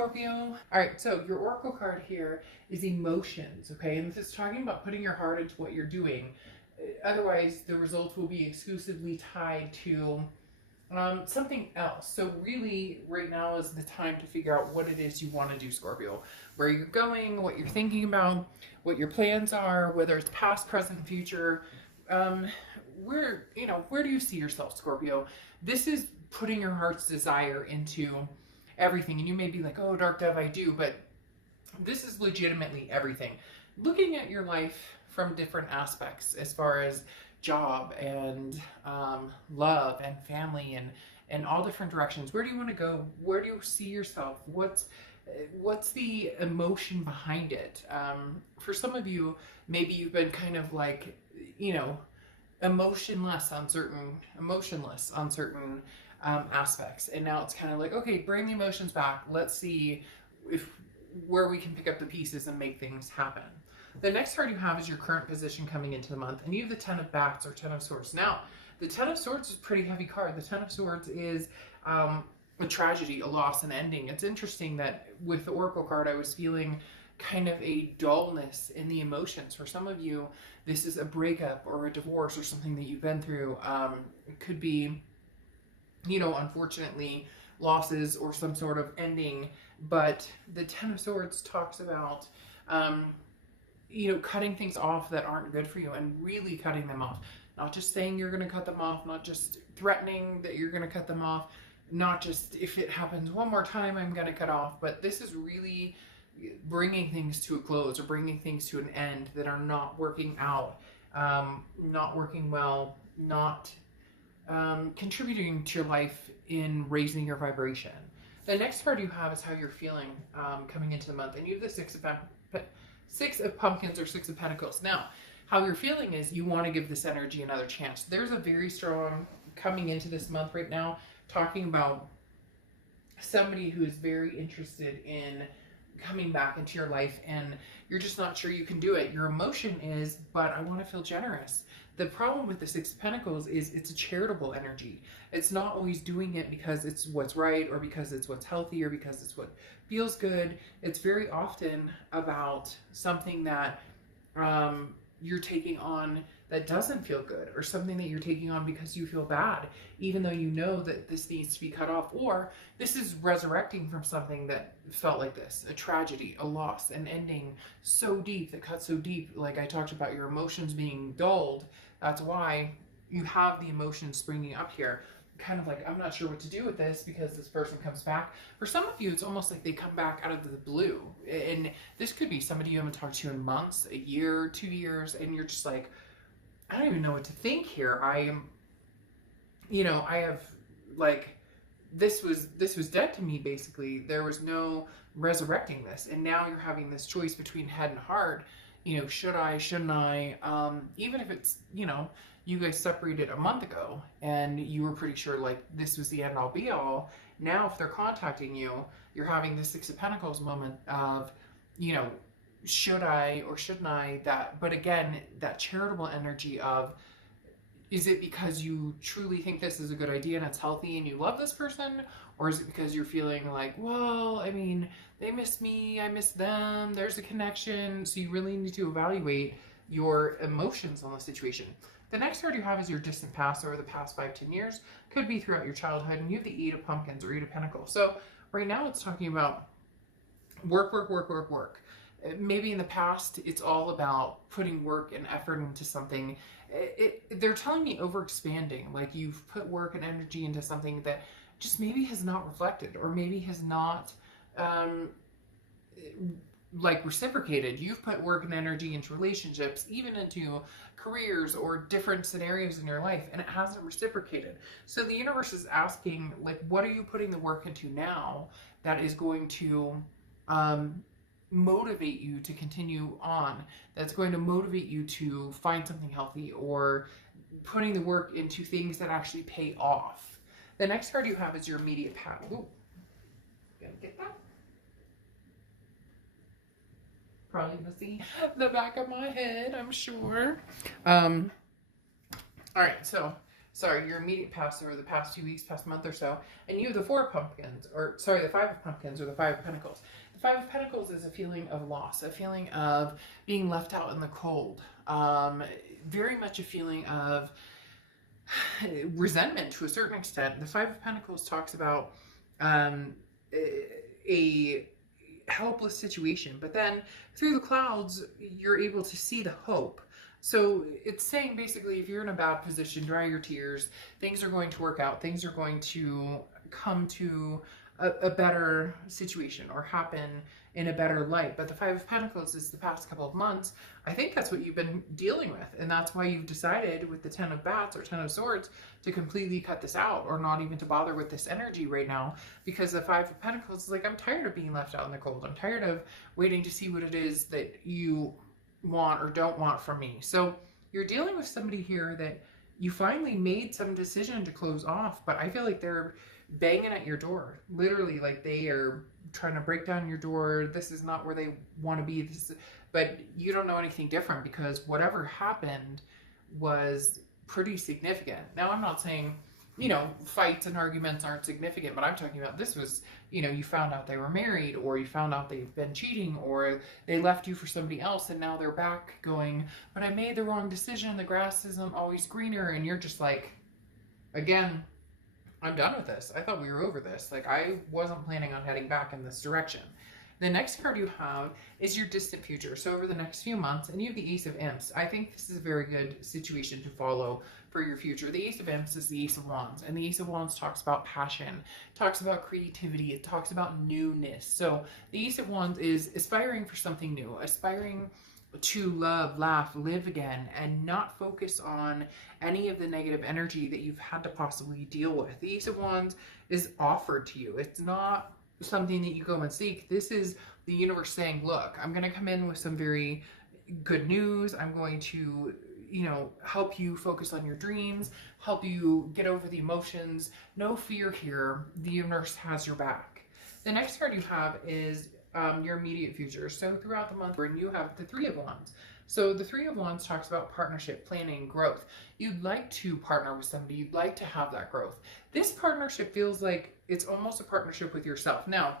Scorpio. All right, so your oracle card here is emotions, okay? And this is talking about putting your heart into what you're doing. Otherwise, the results will be exclusively tied to something else. So really, right now is the time to figure out what it is you want to do, Scorpio. Where you're going, what you're thinking about, what your plans are, whether it's past, present, future. Where do you see yourself, Scorpio? This is putting your heart's desire into everything. And you may be like, oh, Dark Dove, I do, but this is legitimately everything. Looking at your life from different aspects as far as job and love and family and all different directions. Where do you want to go? Where do you see yourself? What's the emotion behind it? For some of you, maybe you've been kind of like, emotionless on certain aspects, and now it's kind of like, okay, bring the emotions back. Let's see where we can pick up the pieces and make things happen. The next card you have is your current position coming into the month, and you have the Ten of Bats or Ten of Swords. Now, the Ten of Swords is a pretty heavy card. The Ten of Swords is a tragedy, a loss, an ending. It's interesting that with the Oracle card, I was feeling kind of a dullness in the emotions. For some of you, this is a breakup or a divorce or something that you've been through. It could be, unfortunately, losses or some sort of ending. But the Ten of Swords talks about cutting things off that aren't good for you and really cutting them off. Not just saying you're going to cut them off, not just threatening that you're going to cut them off, not just if it happens one more time, I'm going to cut off. But this is really bringing things to a close or bringing things to an end that are not working out, not working well, not contributing to your life in raising your vibration. The next card you have is how you're feeling coming into the month. And you have the Six of Pumpkins or Six of Pentacles. Now, how you're feeling is you want to give this energy another chance. There's a very strong coming into this month right now talking about somebody who is very interested in coming back into your life, and you're just not sure you can do it. Your emotion is, but I want to feel generous. The problem with the Six of Pentacles is it's a charitable energy. It's not always doing it because it's what's right or because it's what's healthy or because it's what feels good. It's very often about something that you're taking on that doesn't feel good, or something that you're taking on because you feel bad, even though you know that this needs to be cut off, or this is resurrecting from something that felt like this, a tragedy, a loss, an ending so deep, that cuts so deep. Like I talked about your emotions being dulled. That's why you have the emotions springing up here. Kind of like, I'm not sure what to do with this because this person comes back. For some of you, it's almost like they come back out of the blue. And this could be somebody you haven't talked to in months, a year, 2 years, and you're just like, I don't even know what to think here. I have like, this was dead to me, basically. There was no resurrecting this. And now you're having this choice between head and heart. Should I, shouldn't I? Even if it's, you guys separated a month ago and you were pretty sure like this was the end all be all. Now, if they're contacting you, you're having the Six of Pentacles moment of, should I or shouldn't I? But again, that charitable energy of, is it because you truly think this is a good idea and it's healthy and you love this person? Or is it because you're feeling like, well, I mean, they miss me, I miss them, there's a connection. So you really need to evaluate your emotions on the situation. The next card you have is your distant past, or the past 5-10 years. Could be throughout your childhood. And you have the Eight of Pumpkins or Eight of Pentacles. So right now it's talking about work. Maybe in the past, it's all about putting work and effort into something. They're telling me overexpanding, like you've put work and energy into something that just maybe has not reflected, or maybe has not reciprocated. You've put work and energy into relationships, even into careers or different scenarios in your life, and it hasn't reciprocated. So the universe is asking, like, what are you putting the work into now that is going to motivate you to continue on, that's going to motivate you to find something healthy, or putting the work into things that actually pay off. The next card you have is your immediate past. Ooh, gotta get that. Probably gonna see the back of my head, I'm sure. All right, so sorry, your immediate past or the past few weeks, past month or so, and you have the Four of Pumpkins, or sorry, the Five of Pumpkins or the Five of Pentacles. The Five of Pentacles is a feeling of loss, a feeling of being left out in the cold, very much a feeling of resentment to a certain extent. The Five of Pentacles talks about a helpless situation, but then through the clouds, you're able to see the hope. So it's saying basically, if you're in a bad position, dry your tears. Things are going to work out. Things are going to come to a better situation or happen in a better light. But the Five of Pentacles is the past couple of months. I think that's what you've been dealing with. And that's why you've decided with the Ten of Bats or Ten of Swords to completely cut this out, or not even to bother with this energy right now. Because the Five of Pentacles is like, I'm tired of being left out in the cold. I'm tired of waiting to see what it is that you want or don't want from me. So you're dealing with somebody here that you finally made some decision to close off, but I feel like they're banging at your door. Literally, like they are trying to break down your door. This is not where they want to be. But you don't know anything different, because whatever happened was pretty significant. Now, I'm not saying, you know, fights and arguments aren't significant, but I'm talking about this was, you know, you found out they were married, or you found out they've been cheating, or they left you for somebody else and now they're back going, but I made the wrong decision. The grass isn't always greener. And you're just like, again, I'm done with this. I thought we were over this. Like, I wasn't planning on heading back in this direction. The next card you have is your distant future. So over the next few months, and you have the Ace of Imps. I think this is a very good situation to follow for your future. The Ace of Imps is the Ace of Wands, and the Ace of Wands talks about passion, talks about creativity, it talks about newness. So the Ace of Wands is aspiring for something new, aspiring to love, laugh, live again, and not focus on any of the negative energy that you've had to possibly deal with. The Ace of Wands is offered to you. It's not something that you go and seek. This is the universe saying, look, I'm going to come in with some very good news. I'm going to, you know, help you focus on your dreams, help you get over the emotions. No fear here. The universe has your back. The next card you have is your immediate future. So throughout the month, when you have the Three of Wands. So the Three of Wands talks about partnership, planning, growth. You'd like to partner with somebody. You'd like to have that growth. This partnership feels like it's almost a partnership with yourself. Now,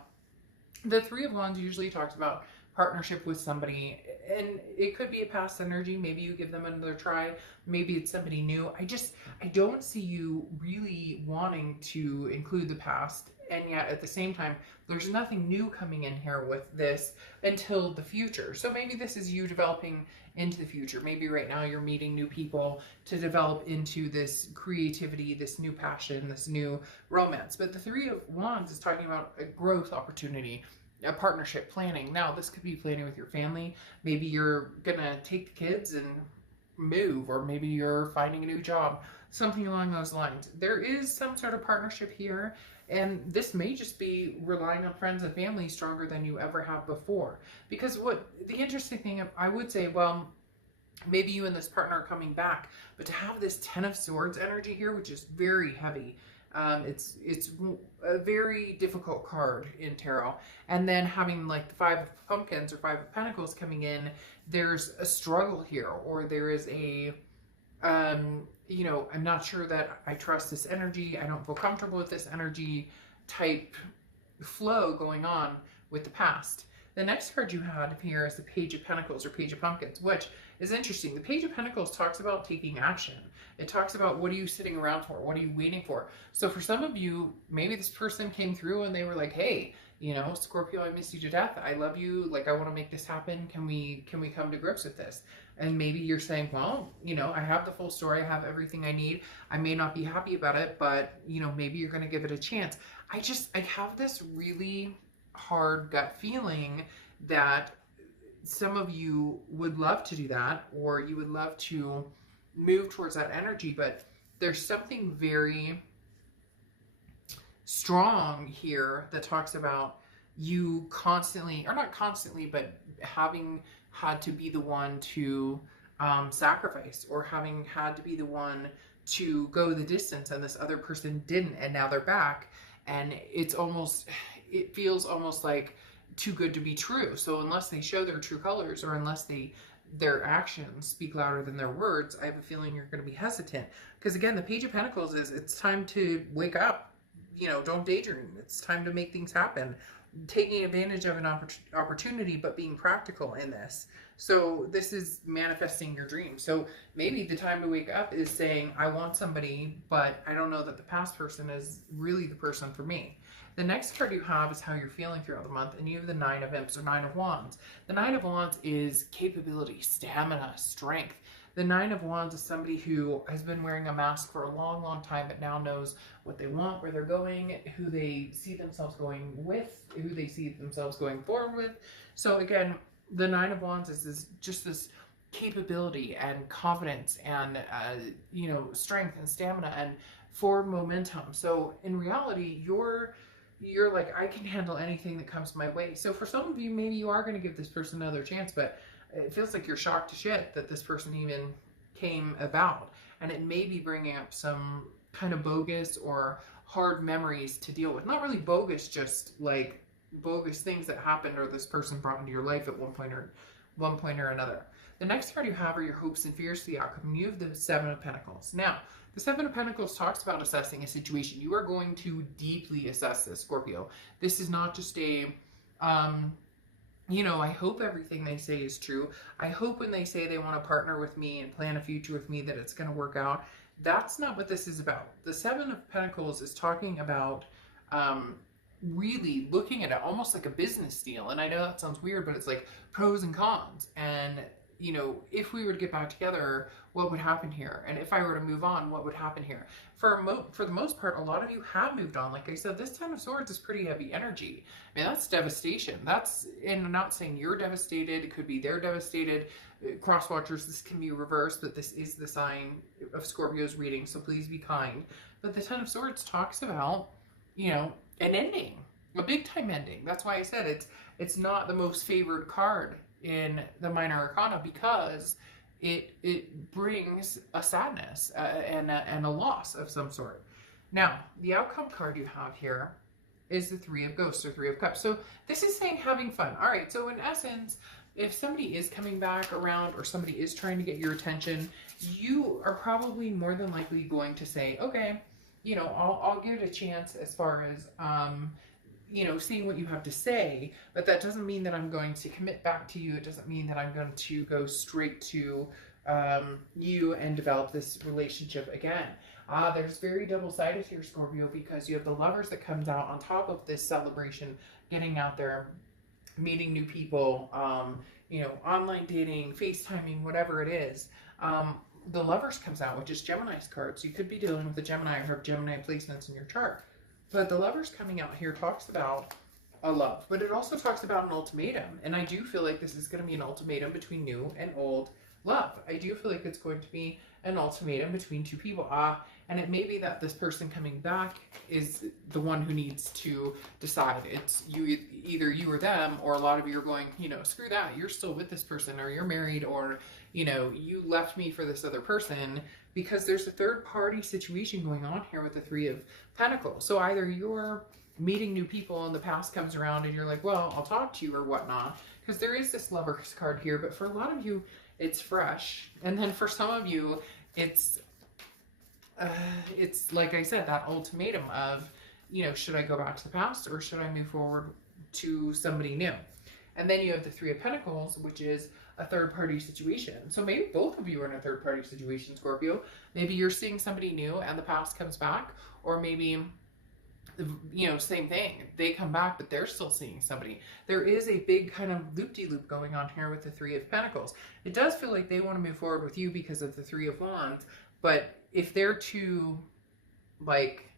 the Three of Wands usually talks about partnership with somebody, and it could be a past energy. Maybe you give them another try. Maybe it's somebody new. I don't see you really wanting to include the past, and yet at the same time, there's nothing new coming in here with this until the future. So maybe this is you developing into the future. Maybe right now you're meeting new people to develop into this creativity, this new passion, this new romance. But the Three of Wands is talking about a growth opportunity, a partnership, planning. Now, this could be planning with your family. Maybe you're gonna take the kids and move, or maybe you're finding a new job, something along those lines. There is some sort of partnership here, and this may just be relying on friends and family stronger than you ever have before. Because what the interesting thing, I would say, well, maybe you and this partner are coming back, but to have this Ten of Swords energy here, which is very heavy, it's a very difficult card in tarot. And then having like the Five of Pumpkins or Five of Pentacles coming in, there's a struggle here, or there is a you know, I'm not sure that I trust this energy. I don't feel comfortable with this energy type flow going on with the past. The next card you had here is the Page of Pentacles or Page of Pumpkins, which is interesting. The Page of Pentacles talks about taking action. It talks about, what are you sitting around for? What are you waiting for? So for some of you, maybe this person came through and they were like, hey, you know, Scorpio, I miss you to death. I love you. Like, I want to make this happen. Can we come to grips with this? And maybe you're saying, well, you know, I have the full story. I have everything I need. I may not be happy about it, but, you know, maybe you're going to give it a chance. I have this really hard gut feeling that some of you would love to do that, or you would love to move towards that energy, but there's something very strong here that talks about you constantly, or not constantly, but having had to be the one to sacrifice, or having had to be the one to go the distance, and this other person didn't, and now they're back, and it feels almost like too good to be true. So unless they show their true colors, or unless they their actions speak louder than their words, I have a feeling you're going to be hesitant. Because again, the Page of Pentacles is, it's time to wake up. You know, don't daydream. It's time to make things happen. Taking advantage of an opportunity, but being practical in this. So this is manifesting your dream. So maybe the time to wake up is saying, I want somebody, but I don't know that the past person is really the person for me. The next card you have is how you're feeling throughout the month, and you have the Nine of Imps, or Nine of Wands. The Nine of Wands is capability, stamina, strength. The Nine of Wands is somebody who has been wearing a mask for a long, long time, but now knows what they want, where they're going, who they see themselves going with, who they see themselves going forward with. So again, the Nine of Wands is just this capability and confidence and, you know, strength and stamina and forward momentum. So in reality, you're like, I can handle anything that comes my way. So for some of you, maybe you are going to give this person another chance, but it feels like you're shocked to shit that this person even came about. And it may be bringing up some kind of bogus or hard memories to deal with. Not really bogus, just like bogus things that happened or this person brought into your life at one point or another. The next card you have are your hopes and fears for the outcome. You have the Seven of Pentacles. Now, the Seven of Pentacles talks about assessing a situation. You are going to deeply assess this, Scorpio. This is not just a, you know, I hope everything they say is true. I hope when they say they want to partner with me and plan a future with me that it's going to work out. That's not what this is about. The Seven of Pentacles is talking about really looking at it almost like a business deal. And I know that sounds weird, but it's like pros and cons. And you know, if we were to get back together, what would happen here? And if I were to move on, what would happen here? For the most part, a lot of you have moved on. Like I said, this Ten of Swords is pretty heavy energy. I mean, that's devastation. That's, and I'm not saying you're devastated. It could be they're devastated. Cross watchers, this can be reversed, but this is the sign of Scorpio's reading, so please be kind. But the Ten of Swords talks about, you know, an ending, a big time ending. That's why I said it's not the most favored card in the Minor Arcana, because it brings a sadness and a loss of some sort. Now, the outcome card you have here is the Three of Ghosts, or Three of Cups. So this is saying having fun. All right, so in essence, if somebody is coming back around or somebody is trying to get your attention, you are probably more than likely going to say, okay, you know, I'll give it a chance as far as, you know, seeing what you have to say, but that doesn't mean that I'm going to commit back to you. It doesn't mean that I'm going to go straight to you and develop this relationship again. There's very double-sided here, Scorpio, because you have the Lovers that comes out on top of this celebration, getting out there, meeting new people, you know, online dating, FaceTiming, whatever it is. The Lovers comes out, which is Gemini's card. So you could be dealing with a Gemini or have Gemini placements in your chart. But the Lovers coming out here talks about a love, but it also talks about an ultimatum. And I do feel like this is going to be an ultimatum between new and old love. I do feel like it's going to be an ultimatum between two people. And it may be that this person coming back is the one who needs to decide. It's either you or them, or a lot of you are going, you know, screw that. You're still with this person, or you're married, or, you know, you left me for this other person, because there's a third party situation going on here with the Three of Pentacles. So either you're meeting new people and the past comes around and you're like, well, I'll talk to you or whatnot, because there is this Lovers card here, but for a lot of you, it's fresh. And then for some of you, it's like I said, that ultimatum of, you know, should I go back to the past or should I move forward to somebody new? And then you have the Three of Pentacles, which is a third party situation. So maybe both of you are in a third party situation, Scorpio. Maybe you're seeing somebody new and the past comes back, or maybe, you know, same thing. They come back, but they're still seeing somebody. There is a big kind of loop-de-loop going on here with the Three of Pentacles. It does feel like they want to move forward with you because of the Three of Wands, but if they're too, like,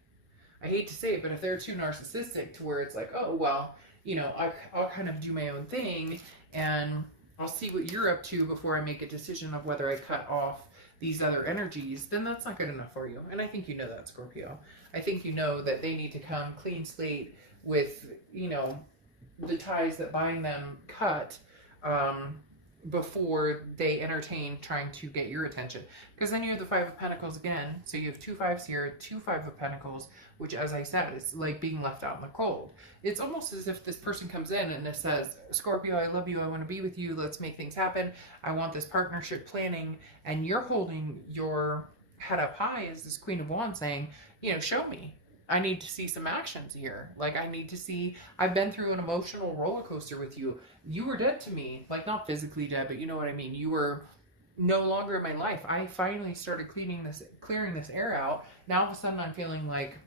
I hate to say it, but if they're too narcissistic to where it's like, oh, well, you know, I'll kind of do my own thing and I'll see what you're up to before I make a decision of whether I cut off these other energies, then that's not good enough for you. And I think you know that, Scorpio. I think you know that they need to come clean slate with, you know, the ties that bind them cut, before they entertain trying to get your attention. Because then you have the Five of Pentacles again. So you have 2 5s here, 2 5 of Pentacles, which, as I said, is like being left out in the cold. It's almost as if this person comes in and it says, Scorpio, I love you. I want to be with you. Let's make things happen. I want this partnership planning. And you're holding your head up high as this Queen of Wands saying, you know, show me. I need to see some actions here. Like, I need to see, I've been through an emotional roller coaster with you. You were dead to me. Like, not physically dead, but you know what I mean. You were no longer in my life. I finally started clearing this air out. Now all of a sudden I'm feeling like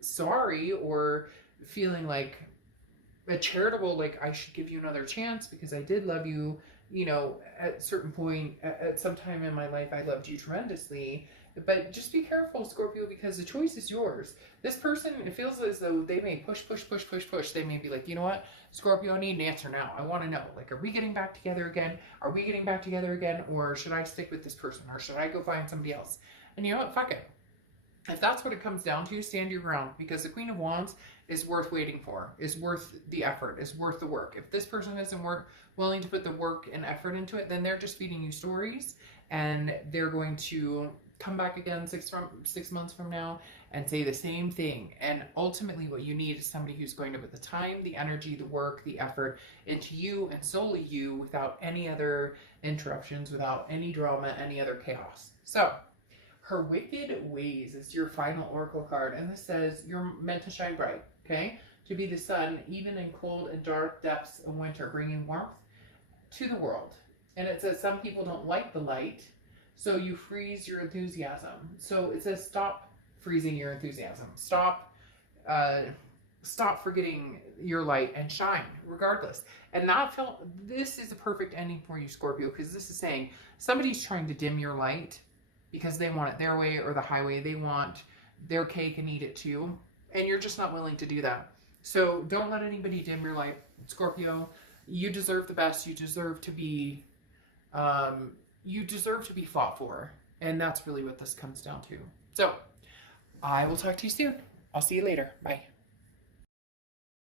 sorry, or feeling like a charitable, like I should give you another chance because I did love you, you know, at a certain point, at some time in my life, I loved you tremendously. But just be careful, Scorpio, because the choice is yours. This person, it feels as though they may push. They may be like, you know what, Scorpio, I need an answer now. I want to know, like, are we getting back together again? Are we getting back together again? Or should I stick with this person? Or should I go find somebody else? And you know what, fuck it. If that's what it comes down to, stand your ground, because the Queen of Wands is worth waiting for, is worth the effort, is worth the work. If this person isn't willing to put the work and effort into it, then they're just feeding you stories, and they're going to come back again 6 months from now and say the same thing. And ultimately what you need is somebody who's going to put the time, the energy, the work, the effort into you, and solely you, without any other interruptions, without any drama, any other chaos. So her Wicked Ways is your final oracle card, and this says you're meant to shine bright, okay? To be the sun, even in cold and dark depths of winter, bringing warmth to the world. And it says some people don't like the light, so you freeze your enthusiasm. So it says stop freezing your enthusiasm. Stop forgetting your light and shine regardless. And this is a perfect ending for you, Scorpio, because this is saying somebody's trying to dim your light because they want it their way or the highway. They want their cake and eat it too. And you're just not willing to do that. So don't let anybody dim your light, Scorpio. You deserve the best. You deserve to be fought for. And that's really what this comes down to. So I will talk to you soon. I'll see you later. Bye.